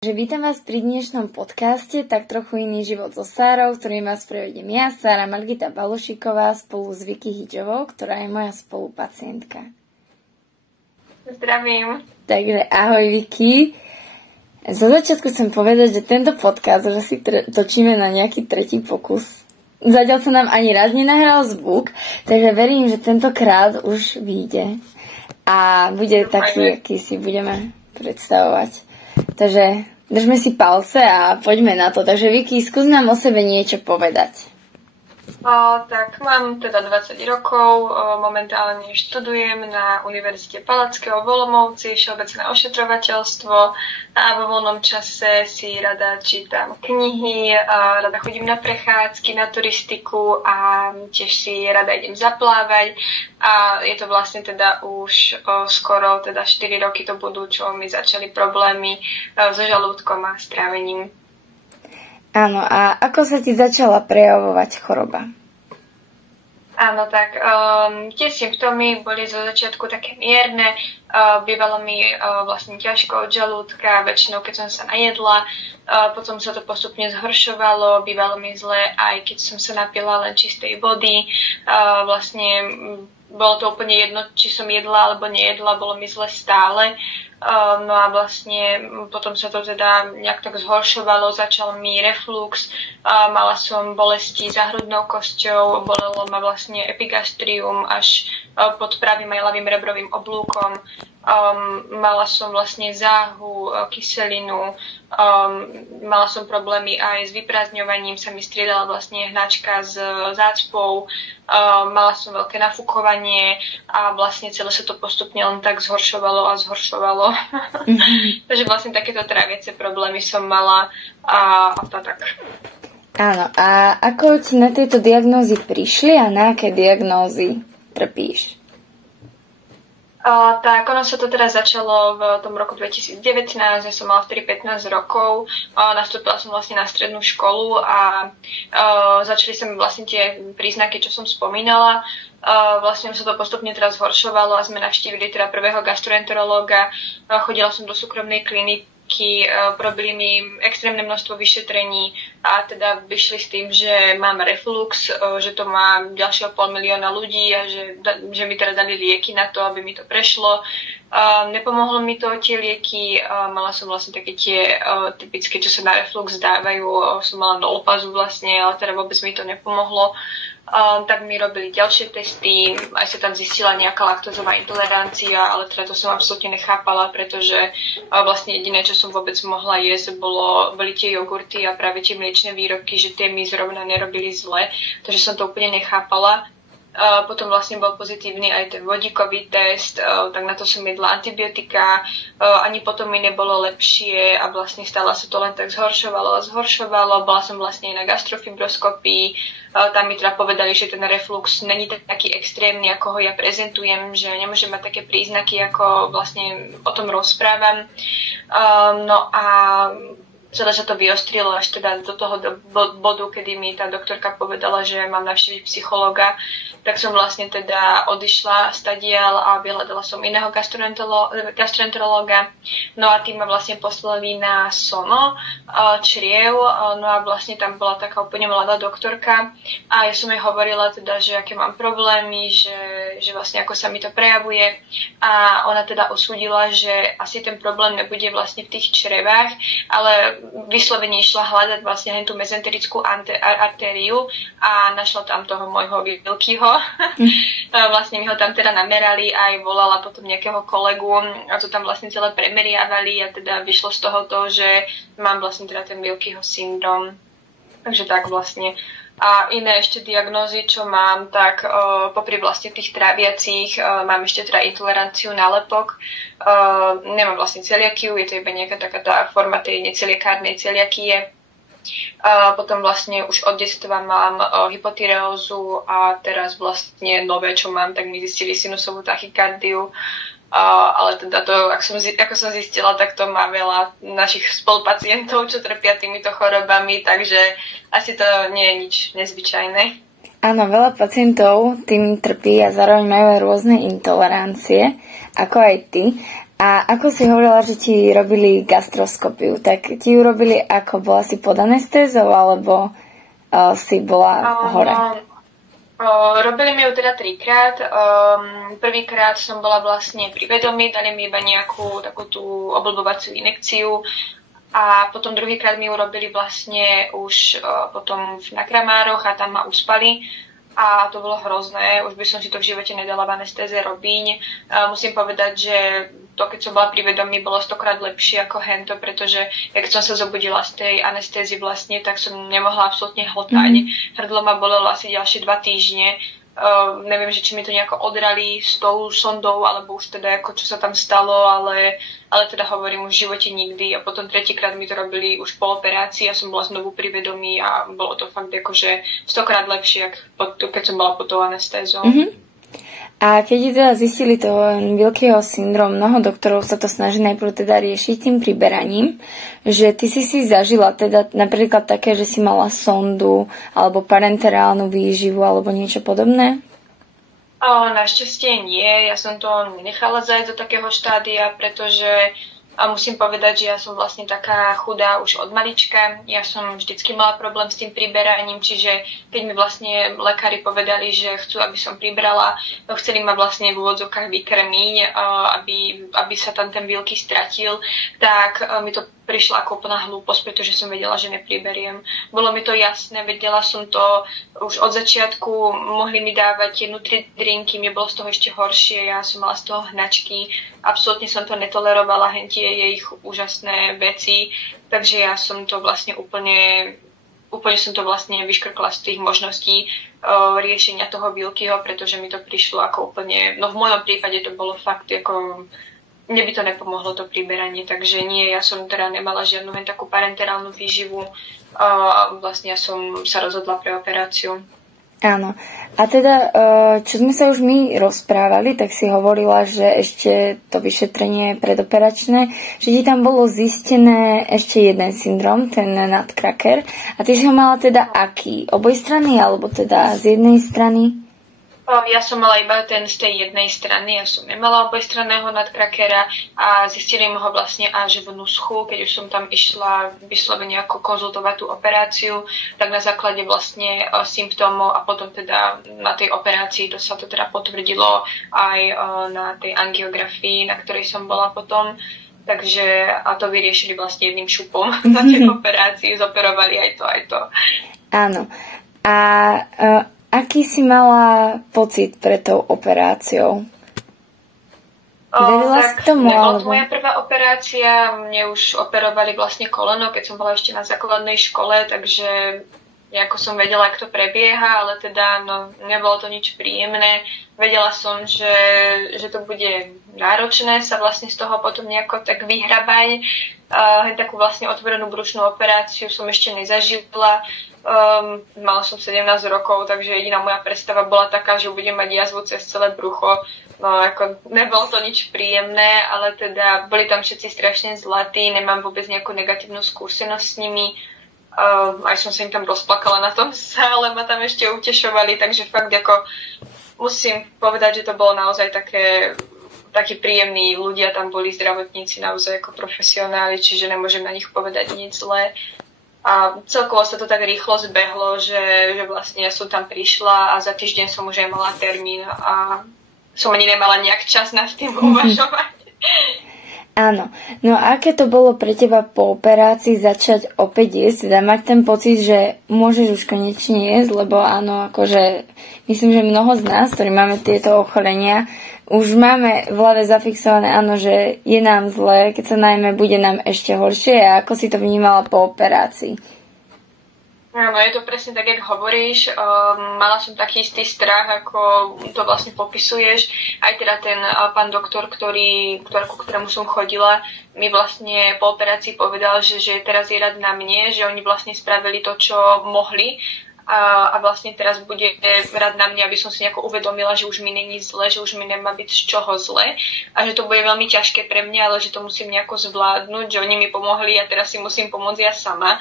Vítam vás pri dnešnom podcaste Tak trochu iný život so Sárou, ktorým vás prevedem ja, Sára Margita Balušiková, spolu s Vicky Hidžovou, ktorá je moja spolupacientka. Zdravím. Takže ahoj Vicky. Za začiatku chcem povedať, že tento podcast už asi točíme na nejaký tretí pokus. Zatiaľ sa nám ani raz nenahral zvuk, takže verím, že tentokrát už vyjde. A bude taký, aký si budeme predstavovať. Takže držme si palce a poďme na to. Takže Vicky, skús nám o sebe niečo povedať. Tak mám teda 20 rokov, momentálne študujem na Univerzite Palackého v Olomouci, všeobecné ošetrovateľstvo a vo voľnom čase si rada čítam knihy, rada chodím na prechádzky, na turistiku a tiež si rada idem zaplávať a je to vlastne teda už skoro teda 4 roky to budú, čo mi začali problémy so žalúdkom a s trávením. Áno, a ako sa ti začala prejavovať choroba? Áno, tak tie symptómy boli zo začiatku také mierne, bývalo mi vlastne ťažko od žalúdka, väčšinou keď som sa najedla, potom sa to postupne zhoršovalo, bývalo mi zle aj keď som sa napila len čistej vody, vlastne bolo to úplne jedno, či som jedla alebo nejedla, bolo mi zle stále. No a vlastne potom sa to teda nejak tak zhoršovalo, začal mi reflux, mala som bolesti za hrudnou kosťou, bolelo ma vlastne epigastrium až pod pravým aj ľavým rebrovým oblúkom. Mala som vlastne záhu, kyselinu, mala som problémy aj s vyprázdňovaním, sa mi striedala vlastne hnačka s zácpou, mala som veľké nafúkovanie a vlastne celé sa to postupne len tak zhoršovalo a zhoršovalo. Takže vlastne takéto tráviace problémy som mala a tak. Áno, a ako ti na tieto diagnózy prišli a na aké diagnózy trpíš? Tak ono sa to teraz začalo v tom roku 2019, ja som mala vtedy 15 rokov, nastúpila som vlastne na strednú školu a začali sa mi vlastne tie príznaky, čo som spomínala. Vlastne sa to postupne teraz zhoršovalo a sme navštívili teda prvého gastroenterológa, chodila som do súkromnej kliniky, robili mi extrémne množstvo vyšetrení a teda vyšli s tým, že mám reflux, že to má ďalšieho 500 000 ľudí a že mi teda dali lieky na to, aby mi to prešlo. Nepomohlo mi to tie lieky, mala som vlastne také tie typické, čo sa na reflux dávajú, som mala nolpazu vlastne, ale teda vôbec mi to nepomohlo. Tak mi robili ďalšie testy, aj sa tam zistila nejaká laktózová intolerancia, ale teda to som absolútne nechápala, pretože vlastne jediné, čo som vôbec mohla jesť, boli tie jogurty a práve tie mliečne výrobky, že tie mi zrovna nerobili zle, takže som to úplne nechápala. Potom vlastne bol pozitívny aj ten vodíkový test, tak na to som jedla antibiotika, ani potom mi nebolo lepšie a vlastne stále sa to len tak zhoršovalo. Bola som vlastne aj na gastrofibroskopii, tam mi teda povedali, že ten reflux není taký extrémny, ako ho ja prezentujem, že nemôžem mať také príznaky, ako vlastne o tom rozprávam. No a celé sa to vyostrilo až teda do toho bodu, kedy mi tá doktorka povedala, že mám navštíviť psychologa, tak som vlastne teda odišla stadiaľ a vyhľadala som iného gastroenterológa. No a tým ma vlastne poslali na sono čriev, no a vlastne tam bola taká úplne mladá doktorka a ja som jej hovorila teda, že aké mám problémy, že vlastne ako sa mi to prejavuje a ona teda usúdila, že asi ten problém nebude vlastne v tých črevách, ale vyslovene išla hľadať vlastne tú mezenterickú artériu a našla tam toho môjho veľkého. Vlastne mi ho tam teda namerali a aj volala potom nejakého kolegu a to tam vlastne celé premeriavali a teda vyšlo z toho to, že mám vlastne teda ten Wilkieho syndrom. Takže tak vlastne. A iné ešte diagnózy, čo mám, tak popri vlastne tých tráviacich mám ešte teda intoleranciu na lepok. Nemám vlastne celiakiu, je to iba nejaká taká tá forma tej neceliakárnej celiakie. Potom vlastne už od detstva mám hypotyreózu a teraz vlastne nové, čo mám, tak mi zistili sinusovú tachykardiu. Ale teda to, ako som zistila, tak to má veľa našich spolupacientov, čo trpia týmito chorobami, takže asi to nie je nič nezvyčajné. Áno, veľa pacientov tým trpí a zároveň majú rôzne intolerancie, ako aj ty. A ako si hovorila, že ti robili gastroskopiu, tak ti ju robili ako? Bola si pod anestézou, alebo si bola hore? Robili mi ju teda 3-krát. Prvýkrát som bola vlastne pri vedomí, dali mi iba nejakú takú tú oblbovaciu injekciu a potom druhýkrát mi ju robili vlastne už potom na Kramároch a tam ma uspali. A to bolo hrozné, už by som si to v živote nedala v anestéze robiť. Musím povedať, že to, keď som bola pri vedomí, bolo 100-krát lepšie ako hento, pretože keď som sa zobudila z tej anestézy vlastne, tak som nemohla absolútne hltať. Hrdlo ma bolelo asi ďalšie 2 týždne. Neviem, že či mi to nejako odrali s tou sondou, alebo už teda ako čo sa tam stalo, ale teda hovorím už v živote nikdy. A potom tretíkrát mi to robili už po operácii a som bola znovu pri vedomí a bolo to fakt akože 100-krát lepšie, keď som bola pod tou anestézou. A keď teda zistili toho Wilkieho syndrom, mnoho doktorov sa to snaží najprv teda riešiť tým priberaním, že ty si zažila teda napríklad také, že si mala sondu alebo parenterálnu výživu alebo niečo podobné? Našťastie nie, ja som to nenechala zajsť do takého štádia, pretože a musím povedať, že ja som vlastne taká chudá už od malička. Ja som vždycky mala problém s tým priberaním, čiže keď mi vlastne lekári povedali, že chcú, aby som pribrala, chceli ma vlastne v úvodzovkách vykrmiť, aby sa tam ten Wilkie stratil, tak mi to prišla ako úplná hlúposť, pretože som vedela, že nepriberiem. Bolo mi to jasné, vedela som to už od začiatku, mohli mi dávať nutridrinky, mne bolo z toho ešte horšie, ja som mala z toho hnačky, absolútne som to netolerovala, hentie je ich úžasné veci, takže ja som to vlastne úplne som to vlastne vyškrkla z tých možností riešenia toho Wilkieho, pretože mi to prišlo ako úplne, no v mojom prípade to bolo fakt ako mne by to nepomohlo to priberanie, takže nie, ja som teda nemala žiadnu len takú parenterálnu výživu a vlastne ja som sa rozhodla pre operáciu. Áno. A teda, čo sme sa už my rozprávali, tak si hovorila, že ešte to vyšetrenie predoperačné, že ti tam bolo zistené ešte jeden syndrom, ten nutcracker. A ty si ho mala teda aký? Obojstranný, alebo teda z jednej strany? Ja som mala iba ten z tej jednej strany, ja som nemala obojstranného nutcrackera a zistili ma ho vlastne až v Nuschu, keď už som tam išla vyslovene ako konzultovať tú operáciu, tak na základe vlastne symptómov a potom teda na tej operácii to sa to teda potvrdilo aj na tej angiografii, na ktorej som bola potom. Takže a to vyriešili vlastne jedným šupom na tej operácii, zoperovali aj to. Áno. A aký si mala pocit pred tou operáciou? Verila si k tomu? Nebola to moja prvá operácia, mne už operovali vlastne koleno, keď som bola ešte na základnej škole, takže nejako som vedela, ako to prebieha, ale teda nebolo to nič príjemné. Vedela som, že to bude náročné sa vlastne z toho potom nejako tak vyhrabať. Takú vlastne otvorenú brušnú operáciu som ešte nezažila. Mala som 17 rokov, takže jediná moja predstava bola taká, že budem mať jazvu cez celé brucho. Nebolo to nič príjemné, ale teda boli tam všetci strašne zlatí, nemám vôbec nejakú negatívnu skúsenosť s nimi. Aj som sa im tam rozplakala na tom sále, ma tam ešte utešovali, takže fakt ako musím povedať, že to bolo naozaj takí príjemní ľudia, tam boli zdravotníci naozaj ako profesionáli, čiže nemôžem na nich povedať nič zlé. A celkovo sa to tak rýchlo zbehlo, že vlastne ja som tam prišla a za týždeň som už aj mala termín a som ani nemala nejak čas nad tým uvažovať. Áno. No a aké to bolo pre teba po operácii začať opäť jesť? Teda mať ten pocit, že môžeš už konečne jesť, lebo áno, akože myslím, že mnoho z nás, ktorí máme tieto ochorenia, už máme v hlave zafixované, áno, že je nám zle, keď sa najmä bude nám ešte horšie. A ako si to vnímala po operácii? Áno, je to presne tak, jak hovoríš. Mala som taký istý strach, ako to vlastne popisuješ. Aj teda ten pán doktor, ku ktorému som chodila, mi vlastne po operácii povedal, že teraz je rad na mne, že oni vlastne spravili to, čo mohli. A vlastne teraz bude rád na mňa, aby som si nejako uvedomila, že už mi není zle, že už mi nemá byť z čoho zle a že to bude veľmi ťažké pre mňa, ale že to musím nejako zvládnuť, že oni mi pomohli a teraz si musím pomôcť ja sama.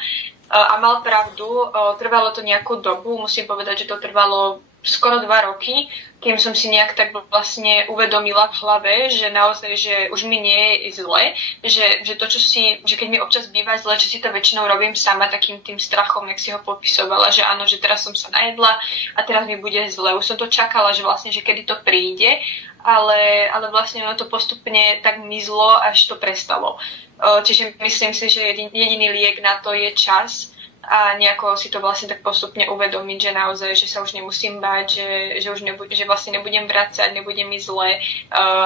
A mal pravdu, trvalo to nejakú dobu, musím povedať, že to trvalo skoro 2 roky, kým som si nejak tak vlastne uvedomila v hlave, že naozaj, že už mi nie je zle, že to, že keď mi občas býva zle, že si to väčšinou robím sama takým tým strachom, jak si ho popisovala, že áno, že teraz som sa najedla a teraz mi bude zle. Už som to čakala, že vlastne, že kedy to príde, ale vlastne ono to postupne tak mizlo, až to prestalo. Čiže myslím si, že jediný liek na to je čas, a nejako si to vlastne tak postupne uvedomiť, že naozaj, že sa už nemusím báť, že vlastne nebudem vracať, nebude mi zle,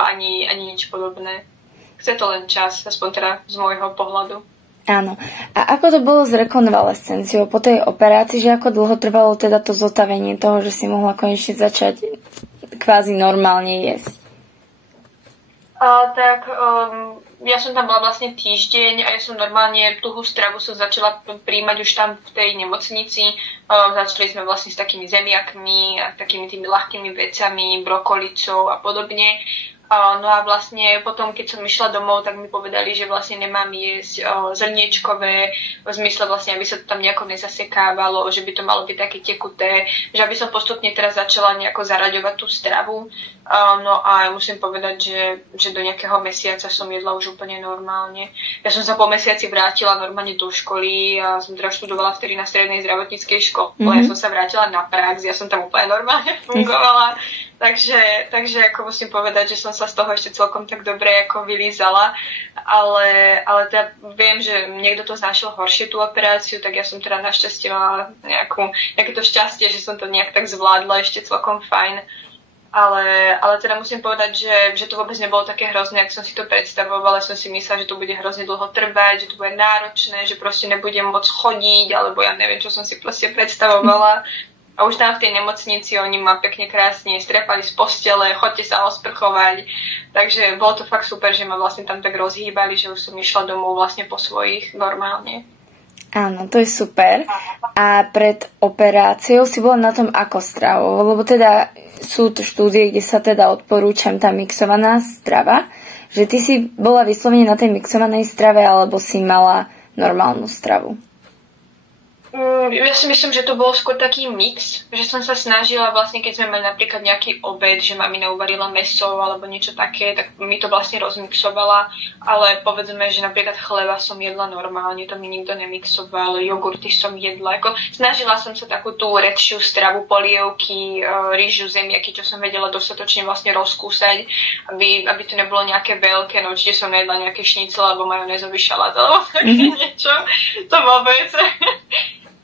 ani nič podobné. Chce to len čas, aspoň teda z môjho pohľadu. Áno. A ako to bolo s rekonvalescenciou po tej operácii, že ako dlho trvalo teda to zotavenie toho, že si mohla konečne začať kvázi normálne jesť? Ja som tam bola vlastne týždeň a ja som normálne tuhú stravu som začala príjmať už tam v tej nemocnici. Začali sme vlastne s takými zemiakmi a takými tými ľahkými vecami, brokolicou a podobne. No a vlastne potom, keď som išla domov, tak mi povedali, že vlastne nemám jesť zrniečkové, v zmysle vlastne, aby sa to tam nejako nezasekávalo, že by to malo byť také tekuté, že aby som postupne teraz začala nejako zaraďovať tú stravu. No a ja musím povedať, že do nejakého mesiaca som jedla už úplne normálne. Ja som sa po mesiaci vrátila normálne do školy a som teda študovala vtedy na strednej zdravotníckej škole. Ja som sa vrátila na prax, ja som tam úplne normálne fungovala. Takže ako musím povedať, že som sa z toho ešte celkom tak dobre ako vylízala, ale teda viem, že niekto to znášil horšie tú operáciu, tak ja som teda našťastie mala nejaké to šťastie, že som to nejak tak zvládla ešte celkom fajn. Ale teda musím povedať, že to vôbec nebolo také hrozné, ako som si to predstavovala. Som si myslela, že to bude hrozne dlho trvať, že to bude náročné, že proste nebudem môcť chodiť, alebo ja neviem, čo som si proste predstavovala. A už tam v tej nemocnici oni ma pekne krásne strepali z postele, chodte sa osprchovať. Takže bolo to fakt super, že ma vlastne tam tak rozhýbali, že už som išla domov vlastne po svojich normálne. Áno, to je super. A pred operáciou si bola na tom ako stravou? Lebo teda sú to štúdie, kde sa teda odporúčam tá mixovaná strava. Že ty si bola vyslovene na tej mixovanej strave, alebo si mala normálnu stravu? Ja si myslím, že to bol skôr taký mix, že som sa snažila vlastne, keď sme mali napríklad nejaký obed, že mamina uvarila mäso alebo niečo také, tak mi to vlastne rozmixovala, ale povedzme, že napríklad chleba som jedla normálne, to mi nikto nemixoval, jogurty som jedla, snažila som sa takú tú redšiu stravu, polievky, rýžu, zemiaky, čo som vedela dostatočne vlastne rozkúsať, aby to nebolo nejaké veľké, no určite som nejedla nejaké šnicel alebo majonézový šalát alebo niečo, to vôbec.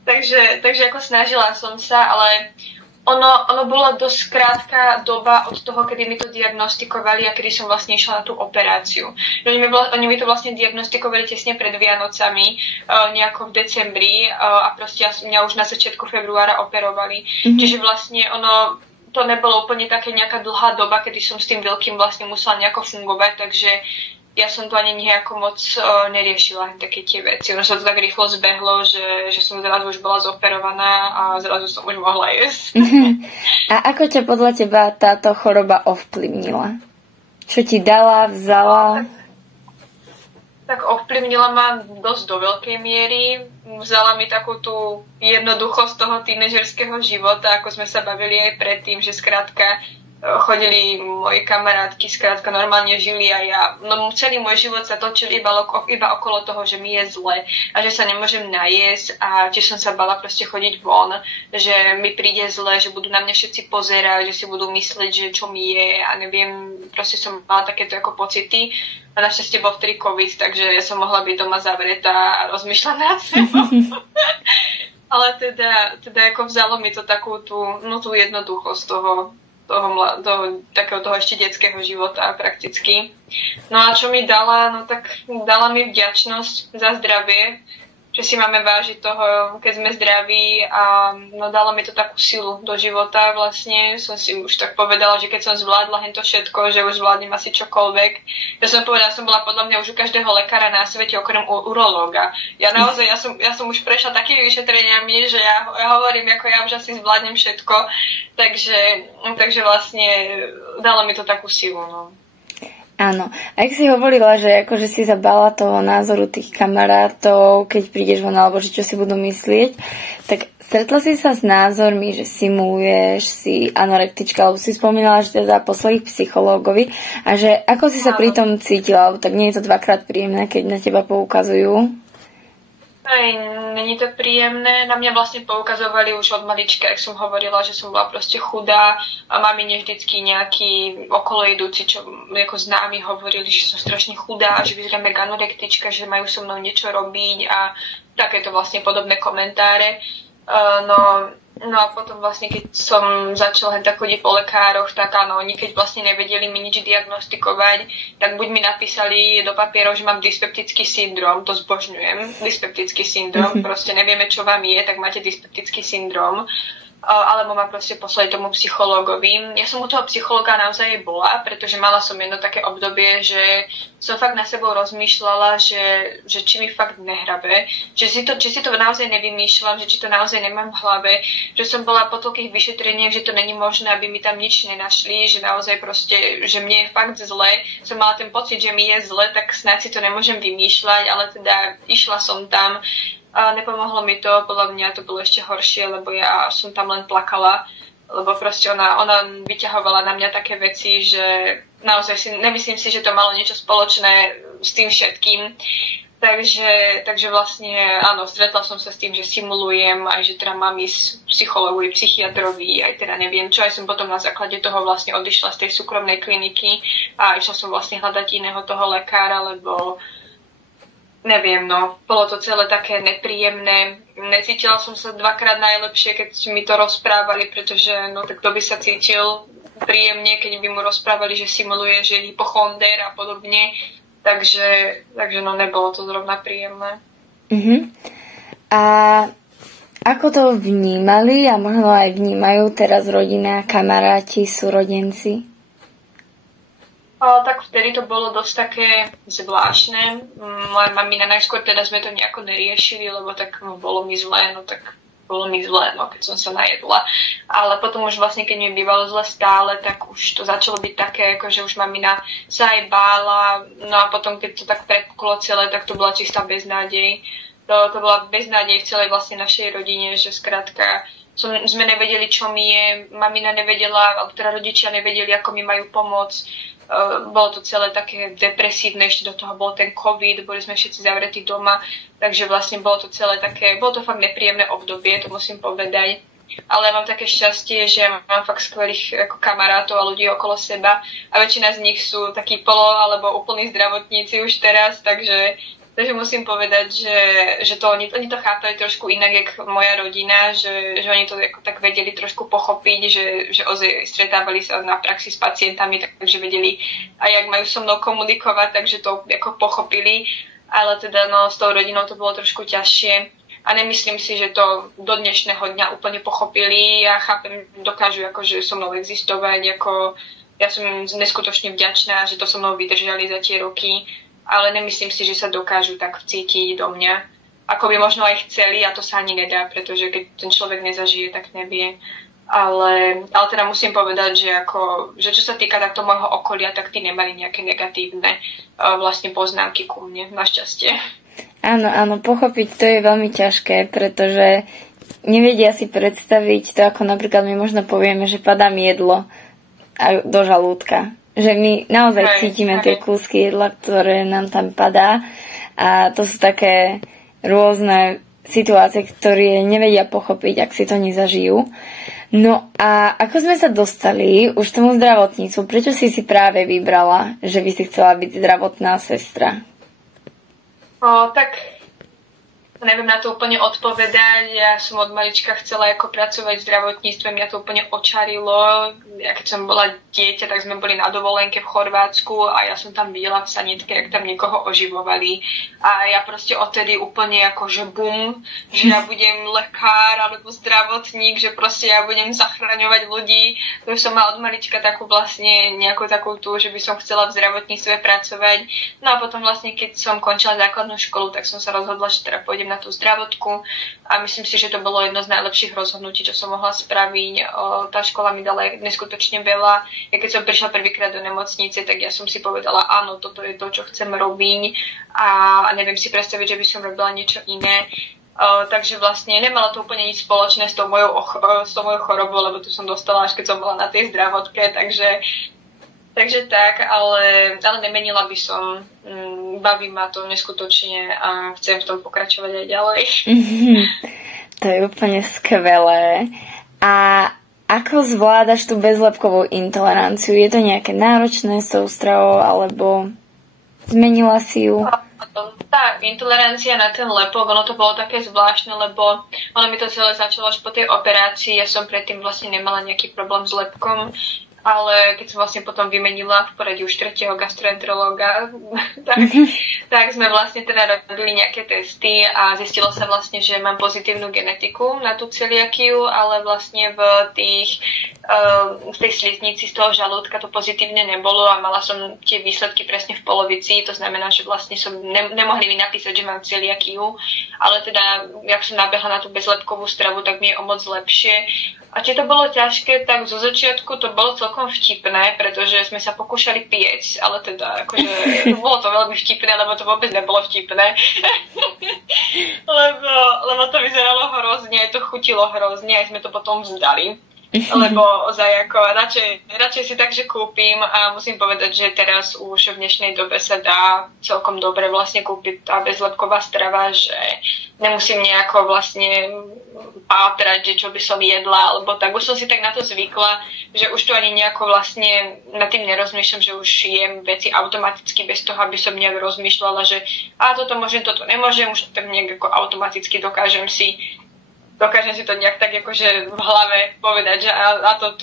Takže ako snažila som sa, ale ono bola dosť krátka doba od toho, kedy mi to diagnostikovali a kedy som vlastne išla na tú operáciu. Oni mi to vlastne diagnostikovali tesne pred Vianocami, nejako v decembri a proste mňa už na začiatku februára operovali. Čiže vlastne to nebolo úplne také nejaká dlhá doba, kedy som s tým veľkým vlastne musela nejako fungovať, takže ja som to ani nejako moc neriešila také tie veci. Ono sa to tak rýchlo zbehlo, že som zrazu už bola zoperovaná a zrazu som už mohla jesť. A ako ťa podľa teba táto choroba ovplyvnila? Čo ti dala, vzala? Tak ovplyvnila ma dosť do veľkej miery. Vzala mi takú tú jednoduchosť toho tínežerského života, ako sme sa bavili aj predtým, že skrátka chodili moje kamarátky, skrátka normálne žili a ja, celý môj život sa točil iba okolo toho, že mi je zle a že sa nemôžem najesť a tiež som sa bala proste chodiť von, že mi príde zle, že budú na mňa všetci pozerať, že si budú myslieť, že čo mi je a neviem, proste som mala takéto ako pocity a našťastie bol vtedy COVID, takže ja som mohla byť doma zavretá a rozmýšľať nad sebou. Ale teda ako vzalo mi to takú tú jednoduchosť toho takého toho ešte detského života prakticky. No a čo mi dala? No tak dala mi vďačnosť za zdravie, že si máme vážiť toho, keď sme zdraví a dalo mi to takú silu do života vlastne. Som si už tak povedala, že keď som zvládla hento všetko, že už zvládnem asi čokoľvek. Ja som povedala, som bola podľa mňa už u každého lekára na svete okrem urológa. Ja naozaj, ja som už prešla takými vyšetreniami, že ja hovorím, ako ja už asi zvládnem všetko. Takže vlastne dalo mi to takú silu, no. Áno. A ak si hovorila, že akože si sa bála toho názoru tých kamarátov, keď prídeš von, alebo že čo si budú myslieť, tak stretla si sa s názormi, že simuluješ, si anorektička, lebo si spomínala, že teda po svojich psychológovi a že ako si sa pri tom cítila, lebo tak nie je to dvakrát príjemné, keď na teba poukazujú? Aj, není to príjemné. Na mňa vlastne poukazovali už od malička, ak som hovorila, že som bola proste chudá a mami vždycky nejakí okolo idúci, čo ako známi hovorili, že som strašne chudá, že vyzerám ako anorektička, že majú so mnou niečo robiť a takéto vlastne podobné komentáre. No a potom vlastne, keď som začala hen tak chodiť po lekároch, tak áno, oni keď vlastne nevedeli mi nič diagnostikovať, tak buď mi napísali do papierov, že mám dyspeptický syndrom, to zbožňujem, dyspeptický syndrom, proste nevieme, čo vám je, tak máte dyspeptický syndrom, alebo ma proste poslali tomu psychológovi. Ja som u toho psychológa naozaj bola, pretože mala som jedno také obdobie, že som fakt na sebou rozmýšľala, že či mi fakt nehrabe, či si to naozaj nevymýšľam, že či to naozaj nemám v hlave, že som bola po toľkých vyšetreniach, že to není možné, aby mi tam nič nenašli, že naozaj proste, že mne je fakt zle. Som mala ten pocit, že mi je zle, tak snáď si to nemôžem vymýšľať, ale teda išla som tam. A nepomohlo mi to, podľa mňa to bolo ešte horšie, lebo ja som tam len plakala, lebo proste ona vyťahovala na mňa také veci, že naozaj nemyslím si, že to malo niečo spoločné s tým všetkým. Takže vlastne áno, stretla som sa s tým, že simulujem, aj že teda mám ísť psychologovi, psychiatrovi, aj teda neviem čo, aj som potom na základe toho vlastne odišla z tej súkromnej kliniky a išla som vlastne hľadať iného toho lekára, lebo neviem, no, bolo to celé také nepríjemné. Necítila som sa dvakrát najlepšie, keď mi to rozprávali, pretože, no, tak kto by sa cítil príjemne, keď by mu rozprávali, že simuluje, že je hypochonder a podobne. Takže no, nebolo to zrovna príjemné. A ako to vnímali a možno aj vnímajú teraz rodina, kamaráti, súrodenci? Tak vtedy to bolo dosť také zvláštne. Moja mamina najskôr teda sme to nejako neriešili, lebo tak bolo mi zlé, keď som sa najedla. Ale potom už vlastne, keď mi bývalo zle stále, tak už to začalo byť také, že už mamina sa aj bála. No a potom, keď to tak prepuklo celé, tak to bola čistá beznádej. To bola beznádej v celej vlastne našej rodine, že skrátka sme nevedeli, čo mi je. Mamina nevedela, alebo teda rodičia nevedeli, ako mi majú pomôcť. Bolo to celé také depresívne, ešte do toho bol ten COVID, boli sme všetci zavretí doma, takže vlastne bolo to celé také, bolo to fakt nepríjemné obdobie, to musím povedať. Ale mám také šťastie, že mám fakt skvelých ako kamarátov a ľudí okolo seba a väčšina z nich sú takí alebo úplní zdravotníci už teraz, takže musím povedať, že to oni to chápali trošku inak, jak moja rodina, že oni to ako tak vedeli trošku pochopiť, že ozaj stretávali sa na praxi s pacientami, takže vedeli aj jak majú so mnou komunikovať, takže to ako pochopili, ale teda no, s tou rodinou to bolo trošku ťažšie a nemyslím si, že to do dnešného dňa úplne pochopili a chápem, dokážu akože so mnou existovať, ako ja som neskutočne vďačná, že to so mnou vydržali za tie roky, ale nemyslím si, že sa dokážu tak vcítiť do mňa, ako by možno aj chceli a to sa ani nedá, pretože keď ten človek nezažije, tak nevie. Ale teda musím povedať, že čo sa týka takto môjho okolia, tak tí nemali nejaké negatívne vlastne poznámky ku mne, našťastie. Áno, pochopiť to je veľmi ťažké, pretože nevedia si predstaviť to, ako napríklad my možno povieme, že padá mi jedlo do žalúdka. Že my naozaj cítime tie kúsky jedla, ktoré nám tam padá a to sú také rôzne situácie, ktoré nevedia pochopiť, ak si to nezažijú. No a ako sme sa dostali už tomu zdravotníctvu, prečo si práve vybrala, že by si chcela byť zdravotná sestra? Tak neviem na to úplne odpovedať. Ja som od malička chcela ako pracovať v zdravotníctve, mňa to úplne očarilo. Ja keď som bola dieťa, tak sme boli na dovolenke v Chorvátsku a ja som tam videla v sanitke, jak tam niekoho oživovali. A ja proste odtedy úplne akože bum, že ja budem lekár alebo zdravotník, že proste ja budem zachraňovať ľudí. To už som mala od malička takú vlastne nejakú takú tú, že by som chcela v zdravotníctve pracovať. No a potom vlastne, keď som končila základnú školu, tak som sa rozhodla, že teda pôjdem na tú zdravotku a myslím si, že to bolo jedno z najlepších rozhodnutí, čo som mohla spraviť. Tá škola mi dala neskutočne veľa. Ja keď som prišla prvýkrát do nemocnice, tak ja som si povedala, áno, toto je to, čo chcem robiť a neviem si predstaviť, že by som robila niečo iné. Takže vlastne nemalo to úplne nič spoločné s tou mojou chorobou, lebo tu som dostala až keď som bola na tej zdravotke, takže tak, ale nemenila by som. Baví ma to neskutočne a chcem v tom pokračovať aj ďalej. To je úplne skvelé. A ako zvládaš tú bezlepkovú intoleranciu? Je to nejaké náročné s tou stravou, alebo zmenila si ju? Tá intolerancia na ten lepok, ono to bolo také zvláštne, lebo ono mi to celé začalo až po tej operácii. Ja som predtým vlastne nemala nejaký problém s lepkom, ale keď som vlastne potom vymenila v poradí už 3. gastroenterológa, tak sme vlastne teda robili nejaké testy a zistilo sa vlastne, že mám pozitívnu genetiku na tú celiakiu, ale vlastne v tej sliznici z toho žalúdka to pozitívne nebolo a mala som tie výsledky presne v polovici, to znamená, že vlastne nemohli mi napísať, že mám celiakiu, ale teda, jak som nabehla na tú bezlepkovú stravu, tak mi je o moc lepšie. A či to bolo ťažké, tak zo začiatku to bolo celkom vtipné, pretože sme sa pokúšali piecť, ale teda akože bolo to veľmi vtipné, lebo to vôbec nebolo vtipné. lebo to vyzeralo hrozne, aj to chutilo hrozne, aj sme to potom vzdali. Lebo ozaj ako radšej si takže kúpim a musím povedať, že teraz už v dnešnej dobe sa dá celkom dobre vlastne kúpiť tá bezlepková strava, že nemusím nejako vlastne pátrať, že čo by som jedla, alebo tak už som si tak na to zvykla, že už to ani nejako vlastne nad tým nerozmýšľam, že už jem veci automaticky bez toho, aby som nejak rozmýšľala, že toto môžem, toto nemôžem, už tak nejak ako automaticky dokážem si to nejak tak akože v hlave povedať, že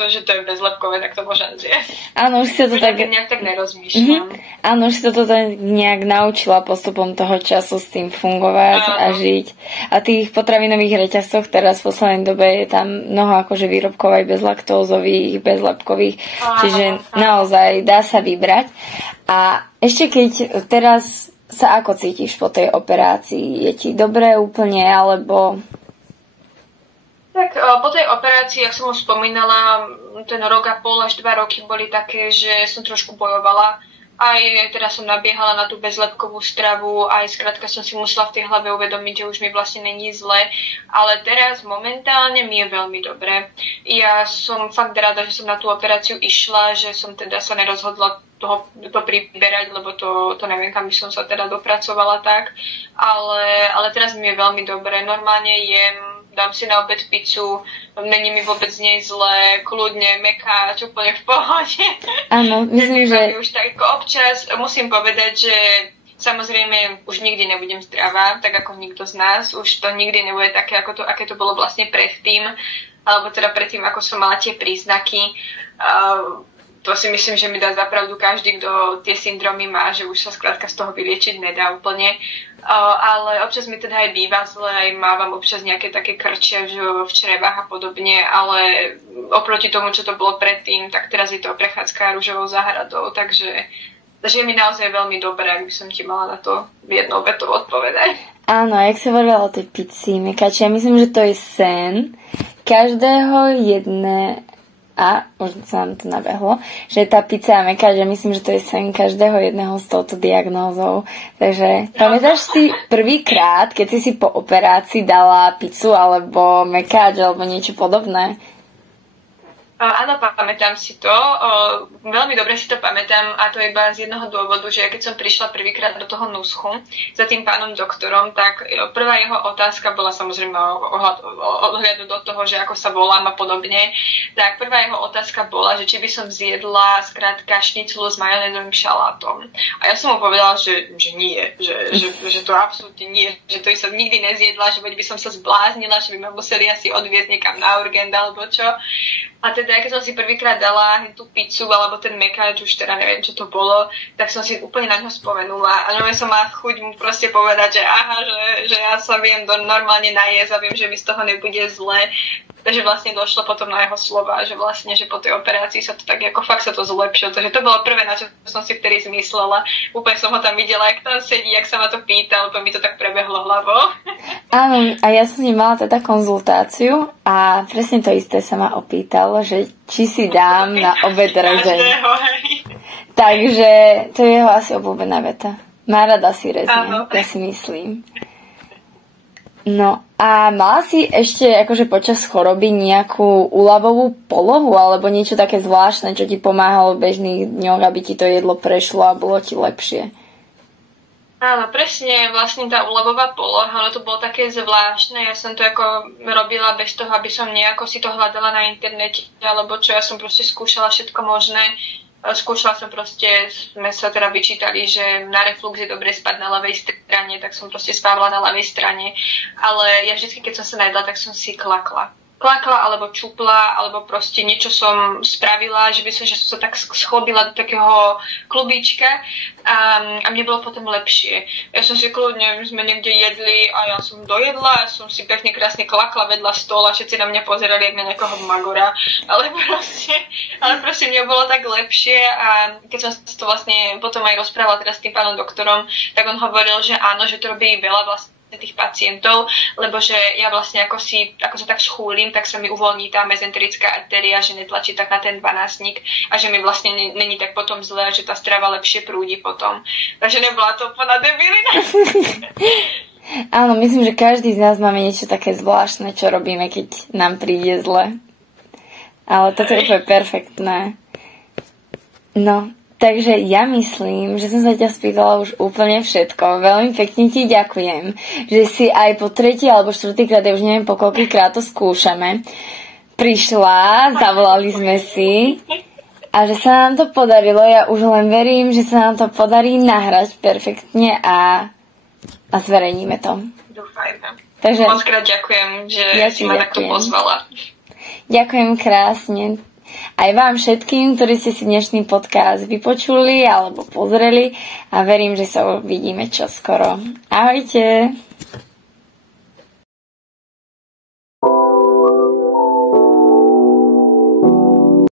že to je bezlepkové, tak to môžem zjesť. Áno, už si to tak nejak tak nerozmýšľam. Áno, už si to nejak naučila postupom toho času s tým fungovať a žiť. A tých potravinových reťazcoch teraz v poslednej dobe je tam mnoho akože výrobkov aj bezlaktózových, bezlepkových, čiže naozaj dá sa vybrať. A ešte keď teraz sa ako cítiš po tej operácii? Je ti dobré úplne, alebo... Tak po tej operácii, jak som už spomínala, ten rok a pol až 2 roky boli také, že som trošku bojovala. Aj teda som nabiehala na tú bezlepkovú stravu, aj skrátka som si musela v tej hlave uvedomiť, že už mi vlastne není zle. Ale teraz momentálne mi je veľmi dobre. Ja som fakt rada, že som na tú operáciu išla, že som teda sa nerozhodla to priberať, lebo to neviem, kam by som sa teda dopracovala tak. Ale teraz mi je veľmi dobre. Normálne jem, dám si na obed pizzu, není mi vôbec nej zle, kľudne, mekáč, úplne v pohode. Áno, myslím, že... Už tak občas musím povedať, že samozrejme už nikdy nebudem zdravá, tak ako nikto z nás. Už to nikdy nebude také, aké to bolo vlastne predtým, alebo teda predtým, ako som mala tie príznaky. To si myslím, že mi dá zapravdu každý, kto tie syndromy má, že už sa skrátka z toho vyliečiť nedá úplne. Ale občas mi teda aj býva zle, aj mávam občas nejaké také krče v črevách a podobne, ale oproti tomu, čo to bolo predtým, tak teraz je to prechádzka ružovou záhradou, takže je mi naozaj veľmi dobré, ak by som ti mala na to jednou vetou odpovedať. Áno, jak sa hovorila o tej pizzi, Mekáči, ja myslím, že to je sen každého a už sa nám to nabehlo, že tá pizza a mekáč, že myslím, že to je sen každého jedného s touto diagnózou. Takže pamätáš si prvýkrát, keď si po operácii dala pizzu alebo mekáč alebo niečo podobné? Áno, pamätám si to. Veľmi dobre si to pamätám a to iba z jednoho dôvodu, že keď som prišla prvýkrát do toho NUSCHu za tým pánom doktorom, tak prvá jeho otázka bola samozrejme ohľadu do toho, že ako sa volám a podobne. Tak prvá jeho otázka bola, že či by som zjedla skrátka šniclu s majonézovým šalátom. A ja som mu povedala, že nie, že to absolútne nie, že to som nikdy nezjedla, že by som sa zbláznila, že by ma museli asi odviezť niekam na urgent alebo čo. A teda, keď som si prvýkrát dala tú pizzu alebo ten mekáč, už teda neviem, čo to bolo, tak som si úplne na ňo spomenula. A som mala chuť mu proste povedať, že že ja sa viem normálne najesť a viem, že mi z toho nebude zle. Takže vlastne došlo potom na jeho slova, že vlastne, že po tej operácii sa to tak, ako fakt sa to zlepšilo. Takže to bolo prvé, na čo som si vtedy zmyslela. Úplne som ho tam videla, jak tam sedí, jak sa ma to pýta, lebo mi to tak prebehlo hlavou. Áno, a ja som s ním mala teda konzultáciu a presne to isté sa ma opýtal, že či si dám na obed rezeň. Takže to je jeho asi obľúbená veta. Má rada si rezeň, ja si myslím. No a mala si ešte akože počas choroby nejakú úľavovú polohu alebo niečo také zvláštne, čo ti pomáhalo v bežných dňoch, aby ti to jedlo prešlo a bolo ti lepšie? Áno, presne, vlastne tá úľavová poloha, ono to bolo také zvláštne, ja som to ako robila bez toho, aby som nejako si to hľadala na internete, alebo čo, ja som proste skúšala všetko možné. Skúšala som proste, sme sa teda vyčítali, že na reflux je dobre spať na ľavej strane, tak som proste spávala na ľavej strane. Ale ja vždy, keď som sa najedla, tak som si klakla, alebo čupla, alebo proste niečo som spravila, že som sa tak schlobila do takého klubíčka a mne bolo potom lepšie. Ja som si kľudne, sme niekde jedli a ja som dojedla, ja som si pekne krásne klakla vedľa stola, všetci na mňa pozerali jak na nejakého magora, ale proste mne bolo tak lepšie a keď som to vlastne potom aj rozprávala teraz s tým pánom doktorom, tak on hovoril, že áno, že to robí veľa vlastne tých pacientov, lebo že ja vlastne ako sa tak schúlim, tak sa mi uvoľní tá mezenterická artéria, že netlačí tak na ten dvanásnik a že mi vlastne není tak potom zle, že tá strava lepšie prúdi potom. Takže nebola to úplná debilina. Áno, myslím, že každý z nás máme niečo také zvláštne, čo robíme, keď nám príde zle. Ale toto je úplne perfektné. No, takže ja myslím, že som sa ťa spýtala už úplne všetko. Veľmi pekne ti ďakujem, že si aj po 3. alebo 4. krát, ja už neviem po koľkýkrát to skúšame, prišla, zavolali sme si a že sa nám to podarilo. Ja už len verím, že sa nám to podarí nahrať perfektne a zverejníme to. Dúfajme. Takže mockrát ďakujem, že si ma takto pozvala. Ďakujem krásne. Aj vám všetkým, ktorí ste si dnešný podcast vypočuli alebo pozreli a verím, že sa uvidíme čoskoro. Ahojte!